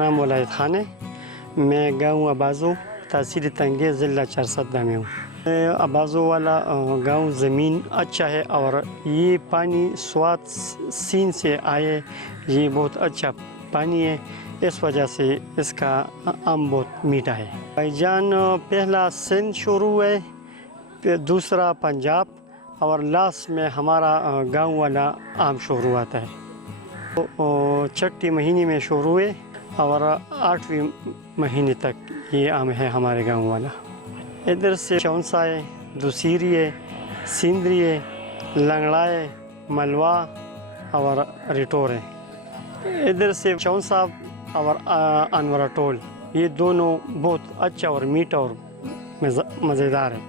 نام ولایت خان ہے. میں گاؤں ابازو تحصیل تنگی ضلع چارسدہ میں ہوں. ابازو والا گاؤں زمین اچھا ہے اور یہ پانی سوات سین سے آئے. یہ بہت اچھا پانی ہے، اس وجہ سے اس کا آم بہت میٹھا ہے. بھائی جان پہلا سندھ شروع ہے، پھر دوسرا پنجاب اور لاسٹ میں ہمارا گاؤں والا آم شروع ہوتا ہے. چھٹی مہینے میں شروع ہے اور 8ویں مہینے تک یہ آم ہے ہمارے گاؤں والا. ادھر سے چونسا ہے، دوسیری ہے، سندری ہے، لنگڑا ہے، ملوا اور ریٹور ہے. ادھر سے چونسا اور انورا ٹول، یہ دونوں بہت اچھا اور میٹھا اور مزیدار ہے.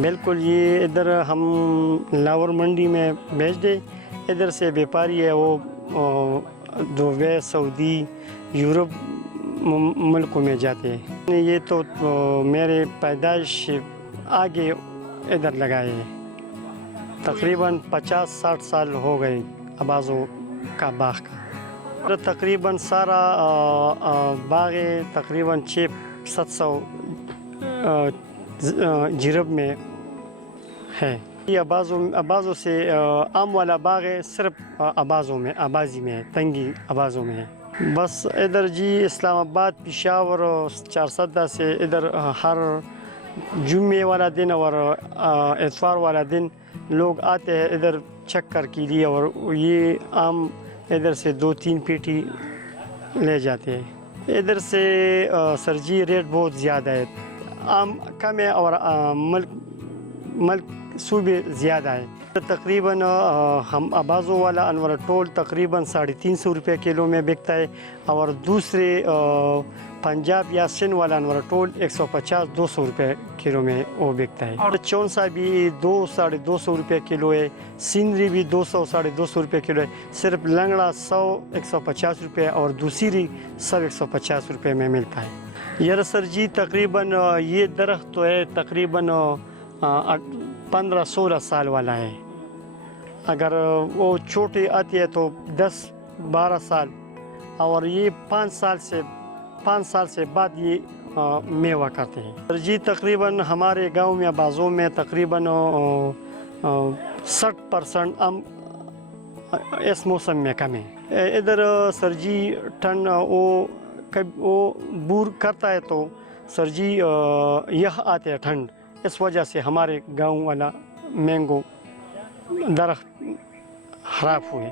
بالکل یہ ادھر ہم لاہور منڈی میں بیچ دیں. ادھر سے بیپاری ہے وہ دبئی، سعودی، یورپ ملکوں میں جاتے ہیں. یہ تو میرے پیدائش آگے ادھر لگائے ہیں. تقریباً 50-60 سال ہو گئے ابازو کا باغ کا. تقریباً سارا باغ تقریباً 600-700 جرب میں ہے. یہ ابازو سے آم والا باغ ہے، صرف ابازی میں ہے، تنگی ابازو میں ہے. بس ادھر جی اسلام آباد، پشاور، چارسدہ سے ادھر ہر جمعے والا دن اور اتوار والا دن لوگ آتے ہیں ادھر چکر کے لیے، اور یہ آم ادھر سے 2-3 پیٹی لے جاتے ہیں. ادھر سے سر جی ریٹ بہت زیادہ ہے. آم کم ہے اور ملک صوبے زیادہ ہے. تقریباً ہم ابازو والا انورا ٹول تقریباً 350 روپے کلو میں بکتا ہے، اور دوسرے پنجاب یا سندھ والا انورا ٹول 150-200 روپے کلو میں وہ بکتا ہے. اور چونسا بھی 200-250 روپے کلو ہے. سندری بھی 200-250 روپے کلو ہے. صرف لنگڑا 100-150 روپے اور دوسری 150 روپے میں ملتا ہے. یار سر جی تقریباً یہ درخت تو ہے تقریباً 15-16 سال والا ہے. اگر وہ چھوٹی آتی ہے تو 10-12 سال، اور یہ 5 سال سے بعد یہ میوہ کرتے ہیں. سر جی تقریباً ہمارے گاؤں میں ابازو میں تقریباً 60% آم اس موسم میں کم ہے. ادھر سر جی ٹھنڈ وہ بور کرتا ہے تو سر جی یہ آتے ہیں ٹھنڈ، اس وجہ سے ہمارے گاؤں والا مینگو درخت خراب ہوئے.